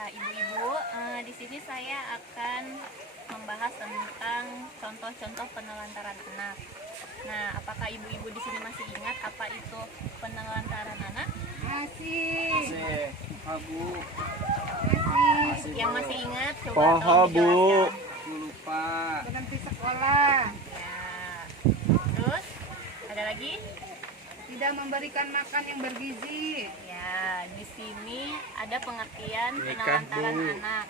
Ibu-ibu, di sini saya akan membahas tentang contoh-contoh penelantaran anak. Nah, apakah ibu-ibu di sini masih ingat apa itu penelantaran anak? Masih. Bu. Yang masih ingat coba Poho, tolong Bu. dijelaskan. Aku lupa. Berhenti sekolah, Ya. Terus ada lagi? tidak memberikan makan yang bergizi, Ya, di sini ada pengertian Nikah, penelantaran Bu. anak.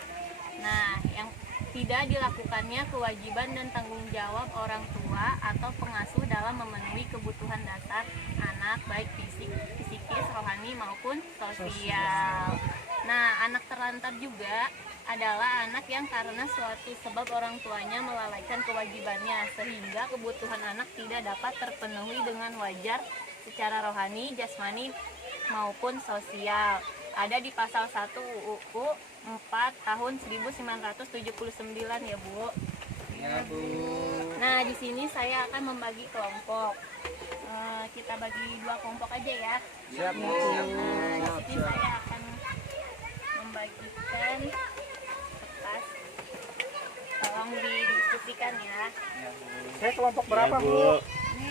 Nah, yang tidak dilakukannya kewajiban dan tanggung jawab orang tua atau pengasuh dalam memenuhi kebutuhan dasar anak baik psikis, rohani maupun sosial. Nah, anak terlantar juga adalah anak yang karena suatu sebab orang tuanya melalaikan kewajibannya sehingga kebutuhan anak tidak dapat terpenuhi dengan wajar secara rohani, jasmani maupun sosial. Ada di pasal 1 UU 4 tahun 1979 ya, Bu. Ya, Bu. Nah, di sini saya akan membagi kelompok. Kita bagi 2 kelompok aja ya. Siap, Bu. Nah, di sini saya akan membagikan kertas. Tolong didiskusikan ya. Ya, Bu. Saya kelompok berapa, Ya, Bu?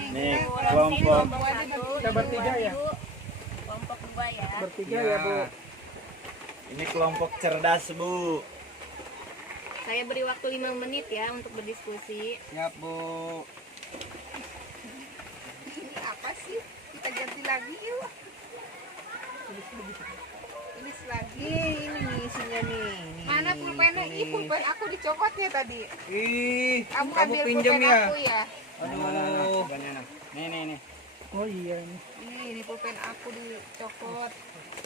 Nih, kelompok kelompok 1, kita bertiga ya? Kelompok 2 ya. bertiga ya, Bu. Ini kelompok cerdas, Bu. Saya beri waktu 5 menit ya untuk berdiskusi. Siap, Bu. ini apa sih? Kita ganti lagi yuk. Tulis lagi, ini nih isinya nih. Mana pulpennya? Ih, pulpen aku dicopotnya tadi. Ih, Kamu kamu ambil pinjam pulpen ya? aku ya. Aduh. Nih. Oh iya nih. Ini pulpen aku dicopot.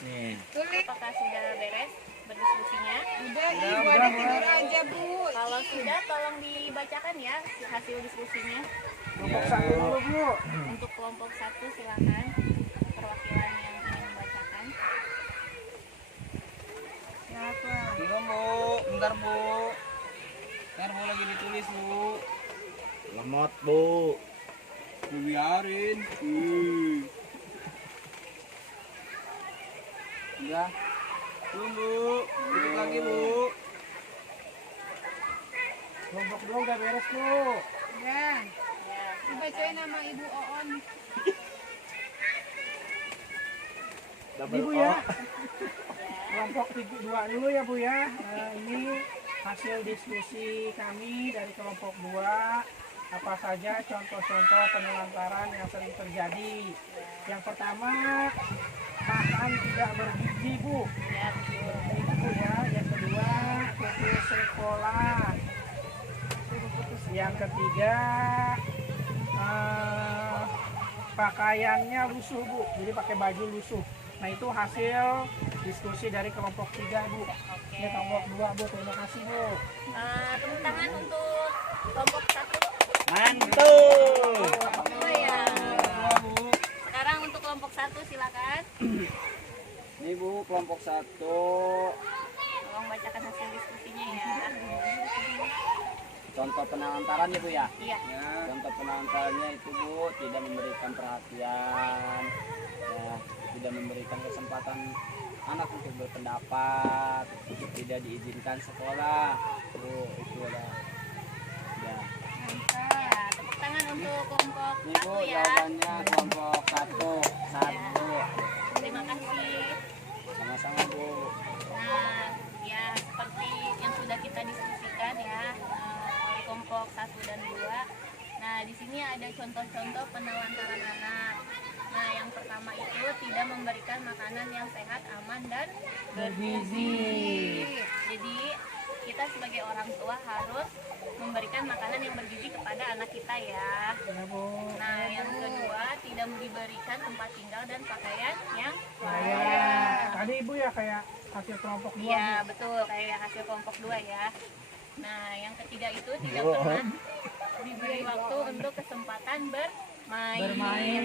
Nih. Tulis. Apakah sudah beres berdiskusinya? Udah, Udah, ibu udah, ada Bu. tidur aja, Bu. Kalau sudah tolong dibacakan ya hasil diskusinya. Kelompok Ya. 1 dulu, Bu. Untuk kelompok 1 silakan perwakilan yang ingin membacakan. Siapa? Belum, Bu. Bentar, Bu. Bentar, Bu, lagi ditulis, Bu. Lemot, Bu. Biarin. Udah. Belum, Bu. Dikit lagi, Bu. Kelompok 2 udah beres, Bu. Ya. Ya, Dibacain nama Ibu Oon. Ibu ya. Kelompok 2 dulu ya, Bu ya. Ini hasil diskusi kami dari kelompok 2. Apa saja contoh-contoh penelantaran yang sering terjadi. Yang pertama, makan tidak bergizi, Bu. ya betul. Itu, Bu ya. Yang kedua, putus sekolah. Yang ketiga, pakaiannya lusuh, Bu. Jadi pakai baju lusuh. Nah, itu hasil diskusi dari kelompok 3, Bu. Oke. Ini kelompok 2, Bu. Terima kasih, Bu. Tepuk tangan untuk kelompok 1. Mantul. Kelompok 2 ya. Dua, Bu. Sekarang untuk kelompok 1 silakan. Ini, Bu, kelompok 1. Tolong bacakan hasil diskusinya ya. Contoh penelantaran ya, Bu ya? Iya. Ya, contoh penelantarannya itu, Bu, tidak memberikan perhatian, ya, tidak memberikan kesempatan anak untuk berpendapat, tidak diizinkan sekolah, Bu, itu ada. Ya, Ya, tepuk tangan untuk kelompok ini, Bu, 1 ya. jawabannya kelompok 1. Terima kasih. Sama-sama, Bu. Nah, ya seperti yang sudah kita diskusikan ya oleh kelompok 1 dan 2. Nah, di sini ada contoh-contoh penelantaran anak. Nah, yang pertama itu tidak memberikan makanan yang sehat, aman dan bergizi. Jadi, kita sebagai orang tua harus memberikan makanan yang bergizi kepada anak kita ya. Ya, Bu. Nah, yang kedua tidak diberikan tempat tinggal dan pakaian yang Kayak tadi, Ibu ya, kayak hasil kelompok 2, Iya, betul, kayak hasil kelompok 2 ya. Nah, yang ketiga itu tidak pernah diberi waktu untuk kesempatan bermain.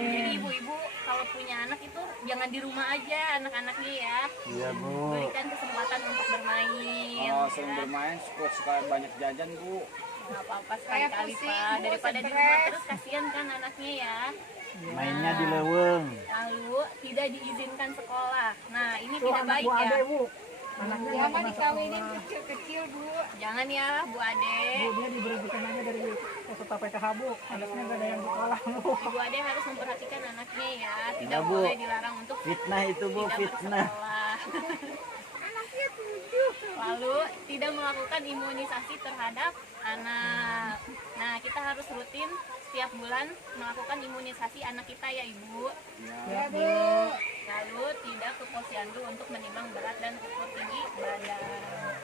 Jadi ibu-ibu kalau punya anak itu jangan di rumah aja anak-anaknya ya. Iya, Bu. Berikan kesempatan untuk bermain. Kalau sering bermain, suka banyak jajan, Bu. Nggak apa-apa Kayak sekali-kali pusing, Pak. Bu, Daripada di stres. rumah terus kasihan kan anaknya ya. Mainnya di leweng. Lalu tidak diizinkan sekolah. Nah, ini Tuh tidak anak baik Bu ya. Ade, Bu. Anaknya nggak Jangan pernah dikawinin sekolah. kecil-kecil, Bu. Jangan ya Bu Ade. Bu, dia diberhentikan aja dari peserta PKH, Bu. Anaknya nggak ada yang sekolah, Bu. Ibu Ade harus memperhatikan anaknya ya. Tidak Ya, Bu. boleh dilarang untuk Fitnah itu Bu, tidak fitnah. bersekolah. Lalu tidak melakukan imunisasi terhadap anak. Nah, kita harus rutin setiap bulan melakukan imunisasi anak kita ya Ibu. Ya, Bu. Lalu tidak ke posyandu untuk menimbang berat dan ukur tinggi badan.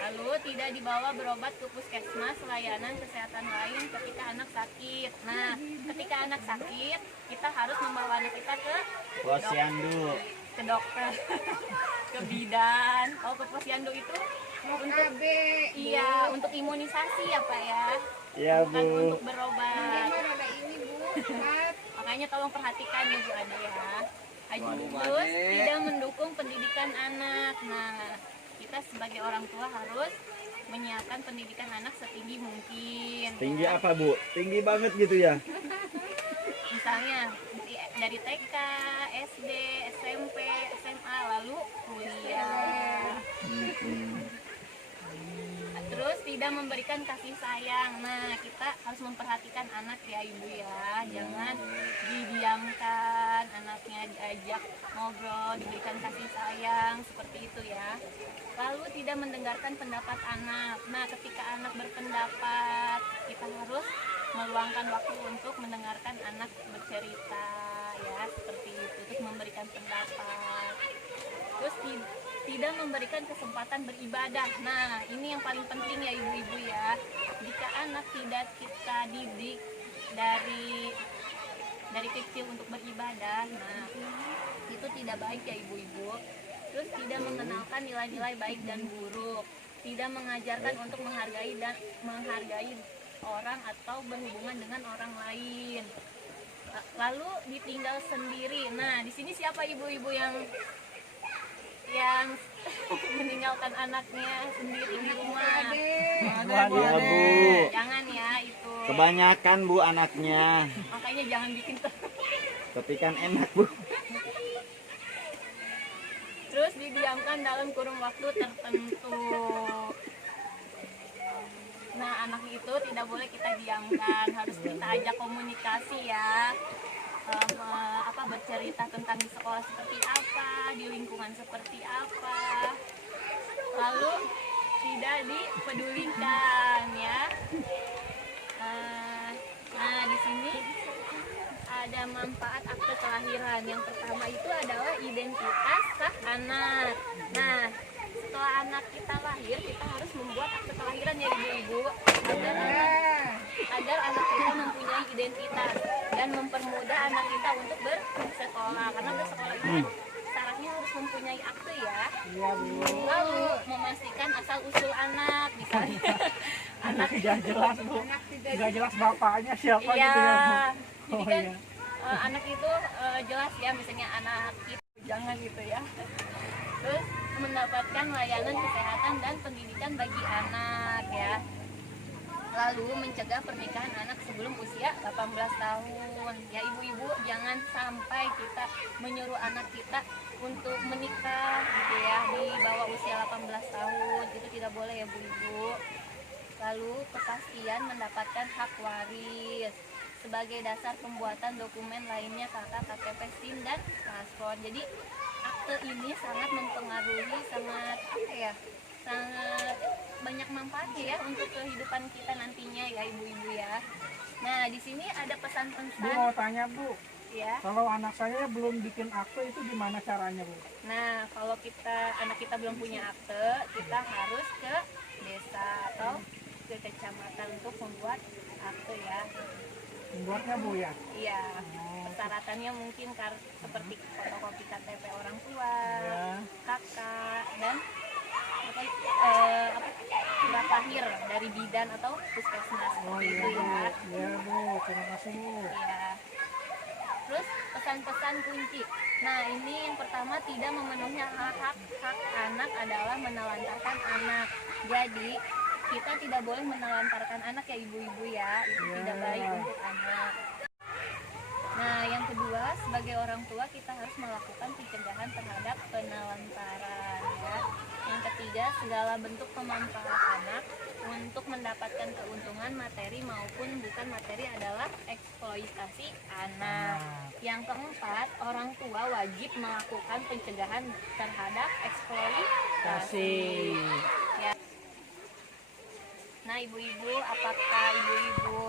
Lalu tidak dibawa berobat ke puskesmas layanan kesehatan lain ketika anak sakit. Nah, ketika anak sakit, kita harus membawa anak kita ke Posyandu. ke dokter, ke bidan. Oh, ke posyandu itu Mau untuk KB. iya untuk imunisasi ya Pak ya, Iya bukan Bu. untuk berobat. Ini ada ini, Bu. Mat. Makanya tolong perhatikan ya Bu Ade ya. Haji Waduh, Terus Ade. tidak mendukung pendidikan anak. Nah, kita sebagai orang tua harus menyiapkan pendidikan anak setinggi mungkin. Tinggi ya. apa Bu? Tinggi banget gitu ya? Misalnya dari TK, SD, SMP, SMA, lalu kuliah. Terus tidak memberikan kasih sayang. Nah, kita harus memperhatikan anak ya Ibu ya. Jangan didiamkan, anaknya diajak ngobrol, diberikan kasih sayang seperti itu ya. Lalu tidak mendengarkan pendapat anak. Nah, ketika anak berpendapat, kita harus meluangkan waktu untuk mendengarkan anak bercerita ya, seperti itu. Terus memberikan pendapat. Terus tidak memberikan kesempatan beribadah. Nah, ini yang paling penting ya ibu-ibu ya. Jika anak tidak kita didik dari kecil untuk beribadah, nah itu tidak baik ya ibu-ibu. Terus tidak mengenalkan nilai-nilai baik dan buruk. Tidak mengajarkan untuk menghargai orang atau berhubungan dengan orang lain. Lalu ditinggal sendiri. Nah, di sini siapa ibu-ibu yang meninggalkan anaknya sendiri di rumah? Iya Bu. Jangan ya itu. Kebanyakan Bu anaknya. Makanya jangan bikin Tapi kan enak Bu. terus didiamkan dalam kurun waktu tertentu. Nah, anak itu tidak boleh kita diamkan, harus kita ajak komunikasi ya. Bercerita tentang di sekolah seperti apa, di lingkungan seperti apa. Lalu tidak dipedulikan ya. Nah, di sini ada manfaat akte kelahiran. Yang pertama itu adalah identitas sah anak. Nah, setelah anak kita lahir, kita harus membuat akte kelahiran ya ibu-ibu, agar anak kita mempunyai identitas dan mempermudah anak kita untuk bersekolah. Karena bersekolah itu syaratnya harus mempunyai akte ya. Iya, Bu. Lalu memastikan asal usul anak, misalnya anak Tidak jelas, Bu. Tidak jelas bapaknya siapa iya, gitu ya, Bu. jadi Oh, kan iya. anak itu jelas ya, misalnya anak itu jangan gitu ya. Terus mendapatkan layanan kesehatan dan pendidikan bagi anak ya. Lalu mencegah pernikahan anak sebelum usia 18 tahun. Ya ibu-ibu, jangan sampai kita menyuruh anak kita untuk menikah gitu ya di bawah usia 18 tahun. Itu tidak boleh ya Bu-ibu. Lalu kepastian mendapatkan hak waris sebagai dasar pembuatan dokumen lainnya kakak KTP, SIM dan paspor. Jadi akte ini sangat mempengaruhi, sangat banyak manfaatnya ya untuk kehidupan kita nantinya ya ibu-ibu ya. Nah, di sini ada Bu, pesan-pesan mau tanya, Bu. ya. Kalau anak saya belum bikin akte itu gimana caranya, Bu? Nah, kalau anak kita belum punya akte, kita harus ke desa atau ke kecamatan untuk membuat akte ya. Membuatnya, Bu, ya? Iya, persyaratannya mungkin seperti fotokopi KTP orang tua, Ya. kakak, dan surat lahir dari bidan atau puskesmas Oh, seperti iya, itu Bu. ya. Iya, Bu. Terima kasih, Bu. Iya. Terus pesan-pesan kunci. Nah, ini yang pertama, tidak memenuhi hak anak adalah menelantarkan anak. Jadi kita tidak boleh menelantarkan anak ya ibu-ibu ya, itu tidak baik untuk anak. Nah, yang kedua, sebagai orang tua kita harus melakukan pencegahan terhadap penelantaran ya. Yang ketiga, segala bentuk pemanfaatan anak untuk mendapatkan keuntungan materi maupun bukan materi adalah eksploitasi anak. Yang keempat, orang tua wajib melakukan pencegahan terhadap eksploitasi. Ya. Nah, ibu-ibu, apakah ibu-ibu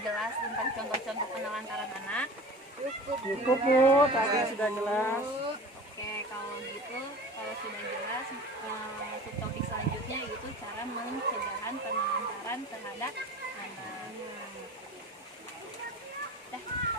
jelas tentang contoh-contoh penelantaran anak? Cukup Bu, tadi sudah jelas. Oke, kalau gitu, kalau sudah jelas, subtopik selanjutnya yaitu cara pencegahan penelantaran terhadap anak. Dah.